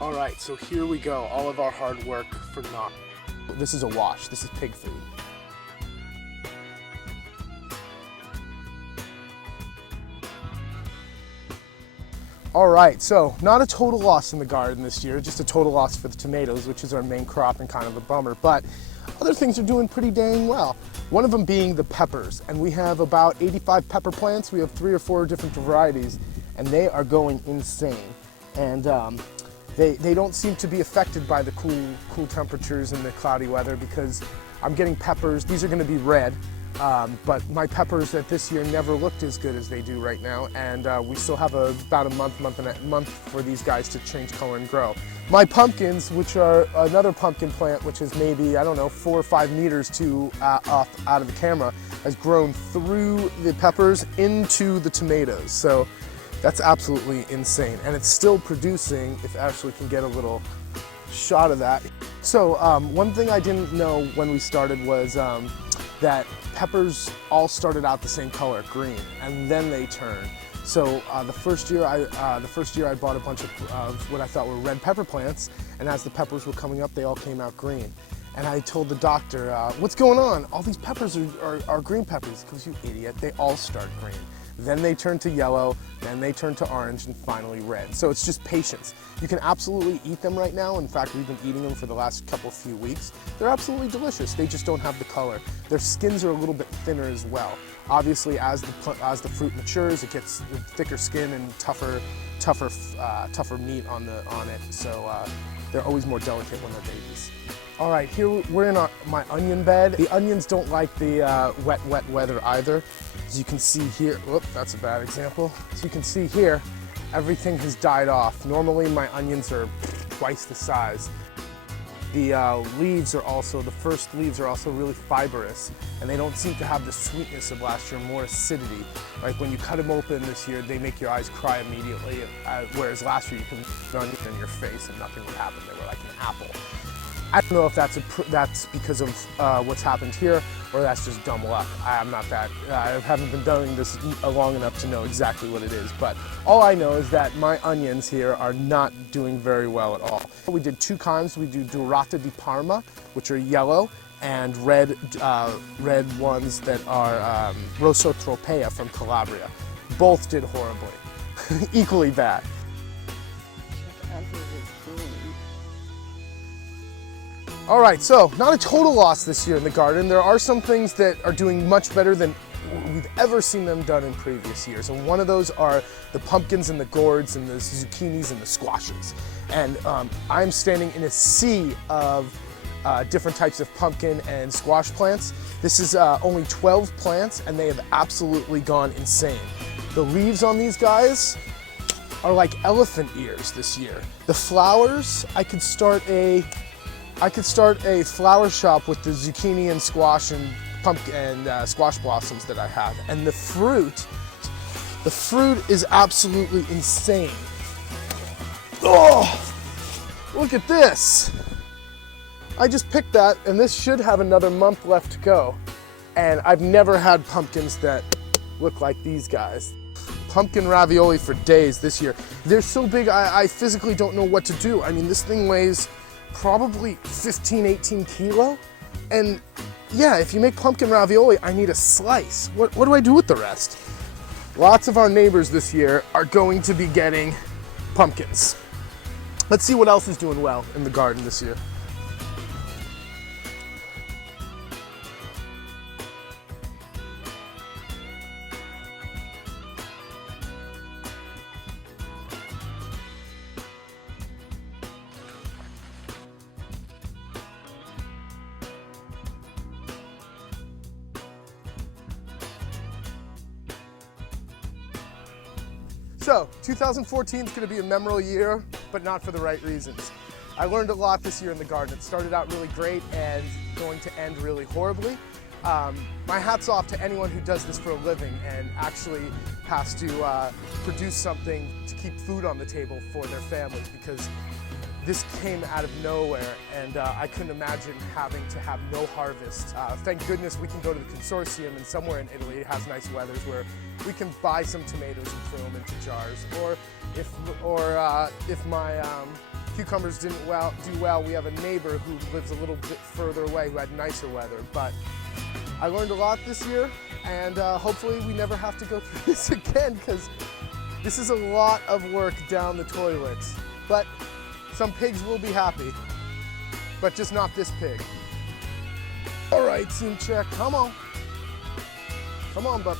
All right, so here we go. All of our hard work for naught. This is a wash. This is pig food. All right, so not a total loss in the garden this year, just a total loss for the tomatoes, which is our main crop and kind of a bummer, but other things are doing pretty dang well. One of them being the peppers, and we have about 85 pepper plants. We have 3 or 4 different varieties, and they are going insane. And they don't seem to be affected by the cool temperatures and the cloudy weather, because I'm getting peppers. These are gonna be red. But my peppers that this year never looked as good as they do right now, and we still have about a month for these guys to change color and grow. My pumpkins, which are another pumpkin plant, which is maybe, I don't know, 4 or 5 meters up out of the camera, has grown through the peppers into the tomatoes. So that's absolutely insane, and it's still producing. If Ashley can get a little shot of that. So one thing I didn't know when we started was that peppers all started out the same color, green, and then they turn. So the first year I bought a bunch of what I thought were red pepper plants, and as the peppers were coming up, they all came out green. And I told the doctor, "What's going on? All these peppers are green peppers." He goes, "You idiot! They all start green. Then they turn to yellow, then they turn to orange, and finally red." So it's just patience. You can absolutely eat them right now. In fact, we've been eating them for the last few weeks. They're absolutely delicious. They just don't have the color. Their skins are a little bit thinner as well. Obviously, as the fruit matures, it gets thicker skin and tougher meat on it. So they're always more delicate when they're babies. All right, here we're in my onion bed. The onions don't like the wet weather either. As you can see here, whoop, that's a bad example. As you can see here, everything has died off. Normally my onions are twice the size. The first leaves are also really fibrous, and they don't seem to have the sweetness of last year, more acidity. Like when you cut them open this year, they make your eyes cry immediately, whereas last year you can put onion in your face and nothing would happen. They were like an apple. I don't know if that's because of what's happened here, or that's just dumb luck. I haven't been doing this long enough to know exactly what it is, but all I know is that my onions here are not doing very well at all. We did 2 kinds. We do Dorata di Parma, which are yellow, and red ones that are Rosso Tropea from Calabria. Both did horribly, equally bad. All right, so not a total loss this year in the garden. There are some things that are doing much better than we've ever seen them done in previous years. And one of those are the pumpkins and the gourds and the zucchinis and the squashes. And I'm standing in a sea of different types of pumpkin and squash plants. This is only 12 plants, and they have absolutely gone insane. The leaves on these guys are like elephant ears this year. The flowers, I could start a flower shop with the zucchini and squash and pumpkin and squash blossoms that I have. And the fruit is absolutely insane. Oh, look at this. I just picked that, and this should have another month left to go. And I've never had pumpkins that look like these guys. Pumpkin ravioli for days this year. They're so big, I physically don't know what to do. I mean, this thing weighs probably 15, 18 kilo. And yeah, if you make pumpkin ravioli, I need a slice. What do I do with the rest? Lots of our neighbors this year are going to be getting pumpkins. Let's see what else is doing well in the garden this year. So, 2014 is going to be a memorable year, but not for the right reasons. I learned a lot this year in the garden. It started out really great and going to end really horribly. My hat's off to anyone who does this for a living and actually has to produce something to keep food on the table for their families, because this came out of nowhere, and I couldn't imagine having to have no harvest. Thank goodness we can go to the consortium, and somewhere in Italy it has nice weathers where we can buy some tomatoes and throw them into jars. Or if my cucumbers didn't do well. We have a neighbor who lives a little bit further away who had nicer weather. But I learned a lot this year, and hopefully we never have to go through this again, because this is a lot of work down the toilets. But some pigs will be happy, but just not this pig. All right, team check, come on. Come on, Butt.